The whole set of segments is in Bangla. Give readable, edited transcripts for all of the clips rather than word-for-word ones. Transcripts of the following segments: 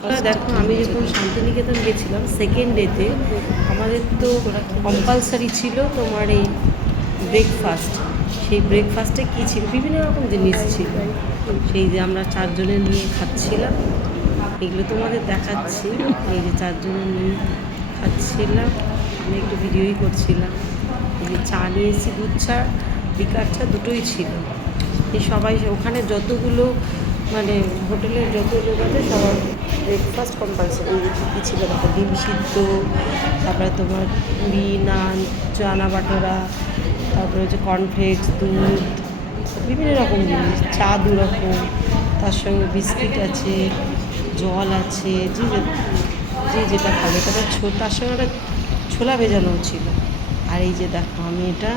দেখো আমি যখন শান্তিনিকেতন গেছিলাম সেকেন্ড ডেতে আমাদের তো কম্পালসারি ছিল তোমার এই ব্রেকফাস্ট। সেই ব্রেকফাস্টে কী ছিল, বিভিন্ন রকম জিনিস ছিল। সেই যে আমরা চারজনে নিয়ে খাচ্ছিলাম, এগুলো তোমাদের দেখাচ্ছি। এই যে চারজনে নিয়ে খাচ্ছিলাম, আমি একটু ভিডিওই করছিলাম। এই যে চা নিয়েছি, দুধ চা বিকার চা দুটোই ছিল। এই সবাই ওখানে যতগুলো মানে হোটেলের যত লোক আছে সবার ব্রেকফাস্ট কম্পালসারি। এই যে কী ছিল দেখো, ডিম সিদ্ধ, তারপরে তোমার পুরি, নান, চানা বাটোরা, তারপরে হচ্ছে কর্নফ্লেক্স, দুধ, বিভিন্ন রকম জিনিস, চা দু রকম, তার সঙ্গে বিস্কিট আছে, জল আছে, যে যেটা খাবে তারপর তার সঙ্গে একটা ছোলা ভেজানো ছিল। আর এই যে দেখো আমি এটা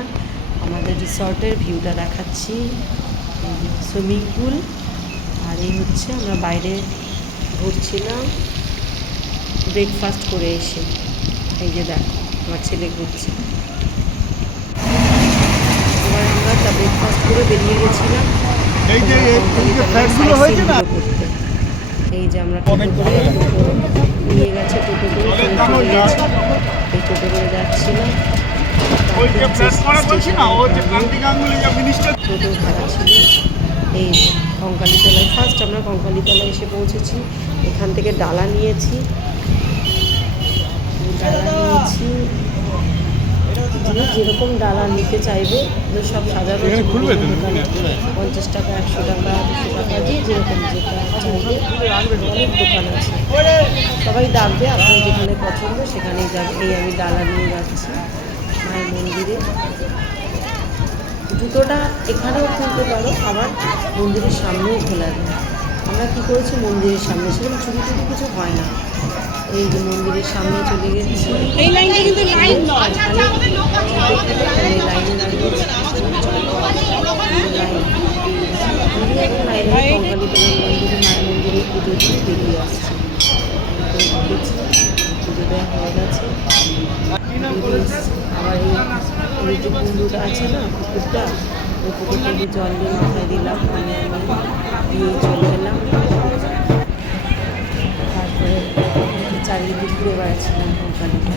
আমাদের রিসর্টের ভিউটা দেখাচ্ছি, সুইমিং পুল। আর এই হচ্ছে আমরা বাইরে ঘুরছিলাম ব্রেকফাস্ট করে এসে। এই যে দেখো আমার ছেলে ঘুরছে। এবার আমরা তা ব্রেকফাস্ট করে বেরিয়ে গেছিলাম করতে। এই যে আমরা টোটো করে নিয়ে গেছে, টোটো করে চলে গেছি। এই টোটো করে যাচ্ছিলাম, টোটো ভাড়া ছিল। এই কঙ্কালীতলায় ফার্স্ট আমরা কঙ্কালীতলায় এসে পৌঁছেছি। এখান থেকে ডালা নিয়েছি, যে যেরকম ডালা নিতে চাইবে সব সাজানো, 50 টাকা, 100 টাকা, 200 টাকা, যে যেরকম যেটা চাইবে। অনেক দোকান আছে, সবাই ডাকবে, আপনার যেখানে পছন্দ সেখানেই যাবে। এই আমি ডালা নিয়ে যাচ্ছি মায়ের মন্দিরে। জুতোটা এখানেও খুলতে পারো, আবার মন্দিরের সামনেও খোলা যায়। আমরা কী করেছি, মন্দিরের সামনে, সেরকম ছুটি টুটি কিছু হয় না। এই যে মন্দিরের সামনে চলে গেছি, এই লাইনটা কিন্তু লাইন নয়, এই লাইনে দাঁড়িয়েছি। কঙ্কালীতলার মন্দিরে, মায়ের মন্দিরে পুজো দিয়ে বেরিয়ে আসছি। পুজো দেওয়া হয়ে গেছে, আবার এই যে পুকুরটা আছে না, পুকুরটা, ওই পুকুরটা দিয়ে জল দিয়ে মাথায় দিলাম, দিয়ে চলে এলাম। তারপরে চারিদিকে ঘুরে বেড়াচ্ছিলাম কঙ্কালীতে।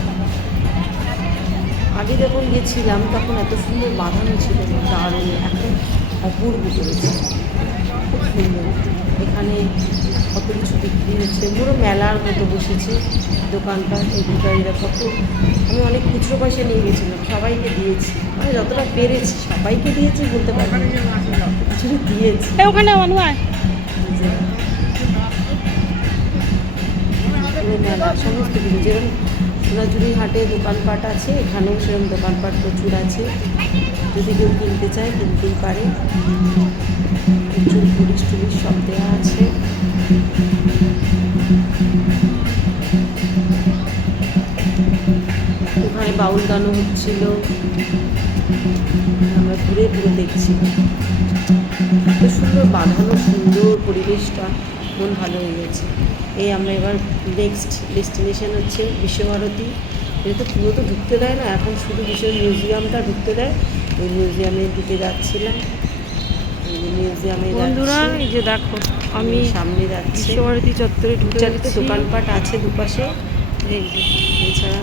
আগে যখন গেছিলাম তখন এত সুন্দর বাঁধানো ছিল, দারুণ, এখন অপূর্ব করেছে, খুব সুন্দর। এখানে কত কিছু বিক্রি হচ্ছে, পুরো মেলার মতো বসেছে দোকানটা। এই ভিকারিরা কত, আমি অনেক খুচরো পয়সা নিয়ে গেছিলাম, সবাইকে দিয়েছি, মানে যতটা পেরেছি সবাইকে দিয়েছি বলতে পারবো, কিছু দিয়েছি। ওখানে মেলা সমস্ত কিছু, যেরকম সোনাঝুরি হাটে দোকানপাট আছে, এখানেও সেরকম দোকানপাট প্রচুর আছে। যদি কেউ কিনতে চায় কিনতেই পারে, প্রচুর পুলিশ টুলিশ সব দেওয়া আছে। ওখানে বাউল গানও হচ্ছিল, আমরা ঘুরে ঘুরে দেখছি। এত সুন্দর বাঁধানো, সুন্দর পরিবেশটা, মন ভালো হয়ে গেছে। এই আমরা এবার নেক্সট ডেস্টিনেশন হচ্ছে বিশ্বভারতী। যেহেতু পুরো তো ঢুকতে দেয় না এখন, শুধু বিশ্ব মিউজিয়ামটা ঢুকতে দেয়। ওই মিউজিয়ামের দিকে যাচ্ছিলাম, মিউজিয়ামে বন্ধুরা। এই যে দেখো আমি সামনে যাচ্ছি, বিশ্বভারতী চত্বরে ঢুকতে দোকানপাট আছে দুপাশে। এই যে এছাড়া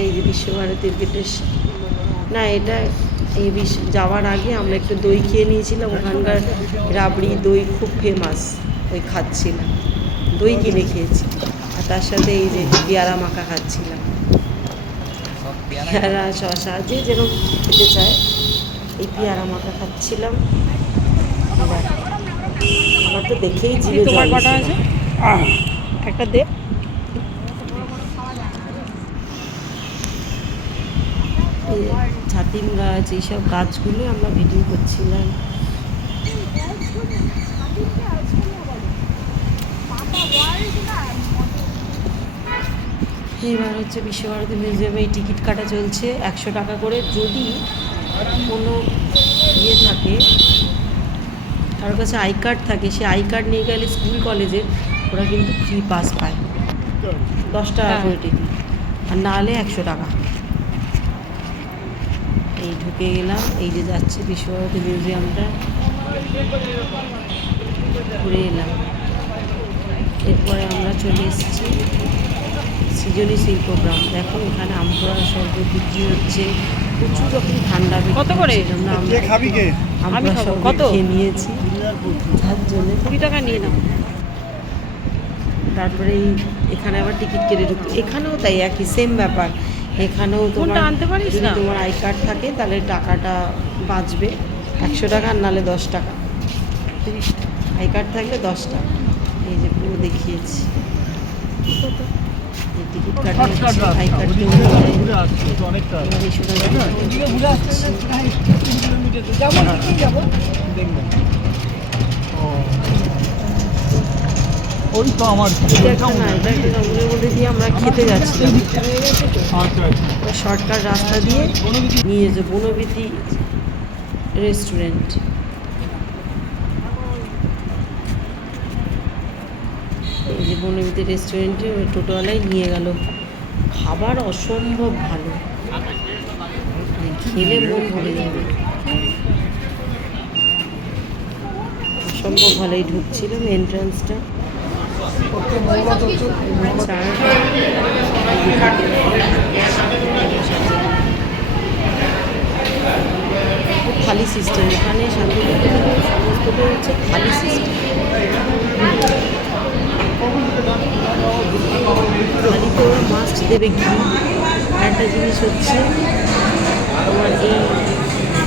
এই যে বিশ্বভারতীর গেটের না, এটা এই যাওয়ার আগে আমরা একটু দই খেয়ে নিয়েছিলাম, ওখানকার রাবড়ি দই খুব ফেমাস, ওই খাচ্ছিলাম, দই কিনে খেয়েছি। আর তার সাথে এই যে পেয়ারা মাখা খাচ্ছিলাম, পেয়ারা শশা যে যেরকম খেতে চায়, এই পেয়ারা মাখা খাচ্ছিলাম। আমার তো দেখেই জিভে জল আছে, একটা দে। ছাতিম গাছ, এইসব গাছগুলো আমরা ভিডিও করছিলাম। এবার হচ্ছে বিশ্বভারতী মিউজিয়ামে এই টিকিট কাটা চলছে 100 টাকা করে। যদি কোনো ইয়ে থাকে, কারোর কাছে আই কার্ড থাকে, সে আই কার্ড নিয়ে গেলে স্কুল কলেজের ওরা কিন্তু ফ্রি পাস পায়, 10 টাকা করে টিকিট, আর না হলে 100 টাকা। এই ঢুকে গেলাম, এই যে যাচ্ছে বিশ্বভারতী মিউজিয়ামটা। ঘুরে এলাম। এরপরে আমরা চলে এসেছি সৃজনী শিল্পগ্রাম। দেখো এখানে আমপোড়া শরবত বিক্রি হচ্ছে, প্রচুর রকম ঠান্ডা কত করে? আমরা কত খেয়ে নিয়েছি, তার জন্য 20 টাকা নিয়ে নাও। তারপরে এখানে আবার টিকিট কেটে ঢুকতে, এখানেও তাই একই সেম ব্যাপার। এখানেও কোনটা আনতে পারিস যদি না? তোমার আই কার্ড থাকে তাহলে টাকাটা বাঁচবে, 100 টাকা, আর নাহলে 10 টাকা। আই কার্ড থাকলে 10 টাকা। এই যে পুরো দেখিয়েছি, এই টিকিট কাটে আই কার্ড দিয়ে ওই তো আমার জঙ্গলের মধ্যে দিয়ে আমরা খেতে যাচ্ছিলাম, শর্টকাট রাস্তা দিয়ে নিয়ে যে বনবিথি রেস্টুরেন্ট। এই যে বনবিথি রেস্টুরেন্টে ওই টোটোওয়ালাই নিয়ে গেল, খাবার অসম্ভব ভালো, খেলে মন ভরে যাবে, অসম্ভব ভালোই। ঢুকছিলাম এন্ট্রান্সটা, থালি সিস্টেম এখানে, শান্তিনিকেতনে সমস্তটাই হচ্ছে থালি সিস্টেম। থালিতে ওরা মাস্ট দেবে ঘি। একটা জিনিস হচ্ছে তোমার এই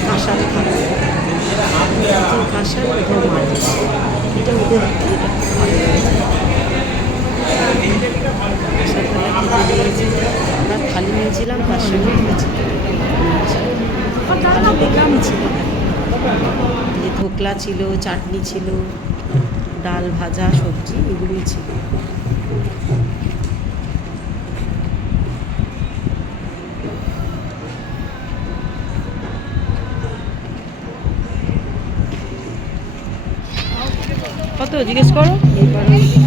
কাঁসার থালা, কাঁসার ওদের মাছ, এটা ওদের এটা কাঁসার থালা খেতে দিয়েছে। আমরা থালি নিয়েছিলাম, তার সঙ্গে থালি দেখলাম ছিল, যে ধোকলা ছিল, চাটনি ছিল, ডাল, ভাজা, সবজি, এগুলোই ছিল। কত জিজ্ঞেস করো। এরপর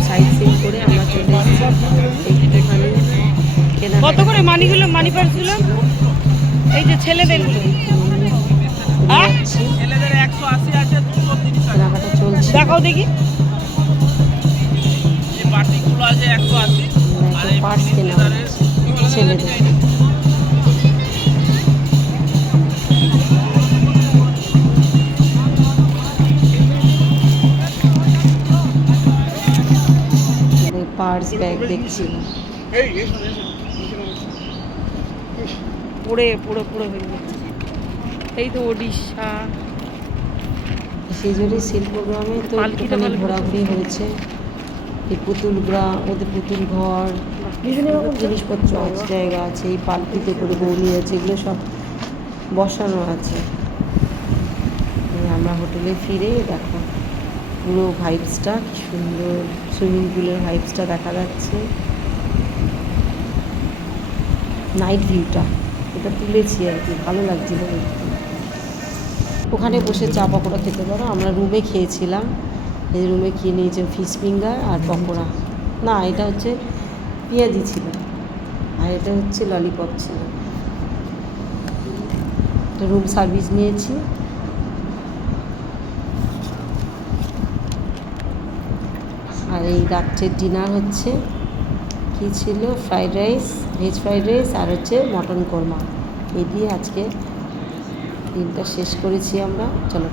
সাইড সিন করে আমরা চলে এসেছি একটুখানি কেনা। কত করে মানিগুলো, মানি পার্সগুলো? এই যে ছেলেদেরগুলো, হ্যাঁ ছেলেদের 180 আছে, 230 আছে। কেনাকাটা চলছে। দেখাও দেখি। এই বাটিগুলো আছে 180, আর এই পার্স কেনা হচ্ছে ছেলেদের। পার্স, ব্যাগ দেখছি। পুড়ে পুরো পুরো হয়ে যাচ্ছে। এই তো ওড়িশা সৃজনী শিল্পগ্রামে তো একটুখানি ঘোরাঘুরি হয়েছে। এই পুতুল গ্রাম, ওদের পুতুল ঘর, বিভিন্ন রকম জিনিসপত্র আছে, জায়গা আছে। এই পালকিতে করে গৌরী আছে, এগুলো সব বসানো আছে। আমরা হোটেলে ফিরে দেখো পুরো ভাইবসটা কি সুন্দর, সুইমিং পুলের ভাইবসটা দেখা যাচ্ছে। নাইট ভিউটা এটা তুলেছি আর কি, ভালো লাগছিল দেখতে। ওখানে বসে চা পকোড়া খেতে পারো। আমরা রুমে খেয়েছিলাম, এই রুমে খেয়ে নিয়েছি ফিশ ফিঙ্গার আর পকোড়া। না, এটা হচ্ছে পেঁয়াজি ছিল, আর এটা হচ্ছে ললিপপ ছিল। রুম সার্ভিস নিয়েছি। আর এই রাত্রের ডিনার হচ্ছে কী ছিল, fried rice, veg fried rice, আর হচ্ছে মটন কোরমা। এই দিয়ে আজকে দিনটা শেষ করেছি আমরা। চলো।